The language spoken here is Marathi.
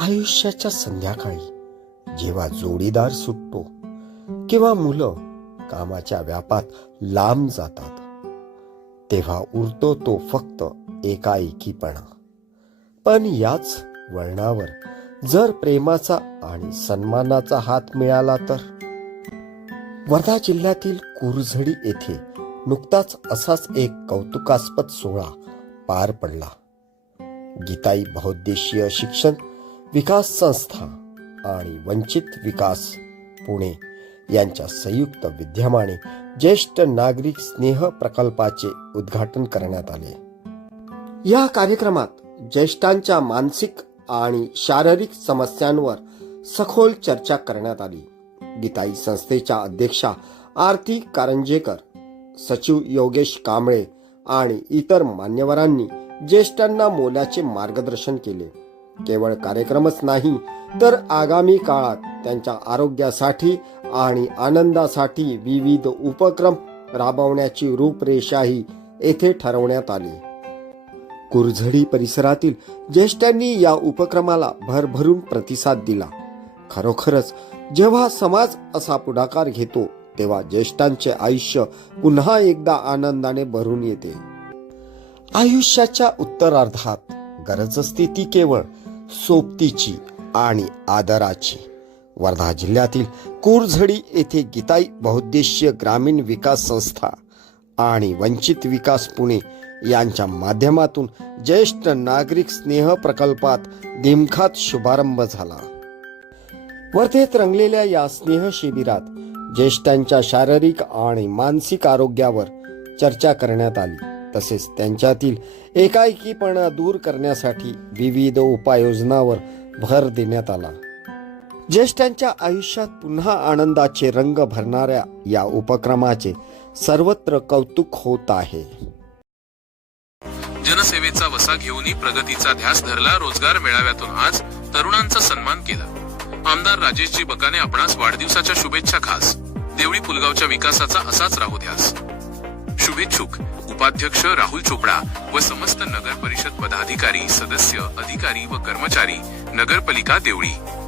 आयुष्याच्या संध्याकाळी जेव्हा जोडीदार सुटतो किंवा मुलं कामाच्या व्यापात लांब जातात, तेव्हा उरतो तो फक्त एकाएकीपणा. पण याच वळणावर जर प्रेमाचा आणि सन्मानाचा हात मिळाला तर. वर्धा जिल्ह्यातील कुरझडी येथे नुकताच असाच एक कौतुकास्पद सोहळा पार पडला. गीताई बहुउद्देशीय शिक्षण विकास संस्था आणि वंचित विकास पुणे यांच्या संयुक्त विद्यमाने ज्येष्ठ नागरिक स्नेह प्रकल्पाचे उद्घाटन करण्यात आले. या कार्यक्रमात ज्येष्ठांच्या मानसिक आणि शारीरिक समस्यांवर सखोल चर्चा करण्यात आली. गीताई संस्थेच्या अध्यक्षा आरती कारंजेकर, सचिव योगेश कांबळे आणि इतर मान्यवरांनी ज्येष्ठांना मोलाचे मार्गदर्शन केले. केवळ कार्यक्रमच नाही तर आगामी काळात त्यांच्या आरोग्यासाठी आणि आनंदासाठी विविध उपक्रम राबवण्याची रूपरेषाही येथे ठरवण्यात आली. कुरझडी परिसरातील ज्येष्ठांनी या उपक्रमाला भरभरून प्रतिसाद दिला. खरोखरच जेव्हा समाज असा पुढाकार घेतो तेव्हा ज्येष्ठांचे आयुष्य पुन्हा एकदा आनंदाने भरून येते. आयुष्याच्या उत्तरार्धात गरज असते ती केवळ सोबतीची आणि आदराची. वर्धा जिल्ह्यातील कुरझडी येथे गीताई बहुउद्देशीय ग्रामीण विकास संस्था आणि वंचित विकास पुणे यांच्या माध्यमातून ज्येष्ठ नागरिक स्नेह प्रकल्पात दिमखात शुभारंभ झाला. वर्धेत रंगलेल्या या स्नेह शिबिरात ज्येष्ठांच्या शारीरिक आणि मानसिक आरोग्यावर चर्चा करण्यात आली. तसेच त्यांच्यातील एकाकीपणा दूर करण्यासाठी विविध उपाययोजनांवर भर देण्यात आला. ज्येष्ठांच्या आयुष्यात पुन्हा आनंदाचे रंग भरणाऱ्या या उपक्रमाचे सर्वत्र कौतुक होत आहे. जनसेवेचा वसा घेऊनही प्रगतीचा ध्यास धरला. रोजगार मेळाव्यातून आज तरुणांचा सन्मान केला. आमदार राजेशजी बकाने आपणास वाढदिवसाच्या शुभेच्छा खास. देवळी पुलगावच्या विकासाचा असाच राहू ध्यास. शुभेच्छुक उपाध्यक्ष राहुल चोपडा व समस्त नगर परिषद पदाधिकारी, सदस्य, अधिकारी व कर्मचारी, नगरपालिका देवळी.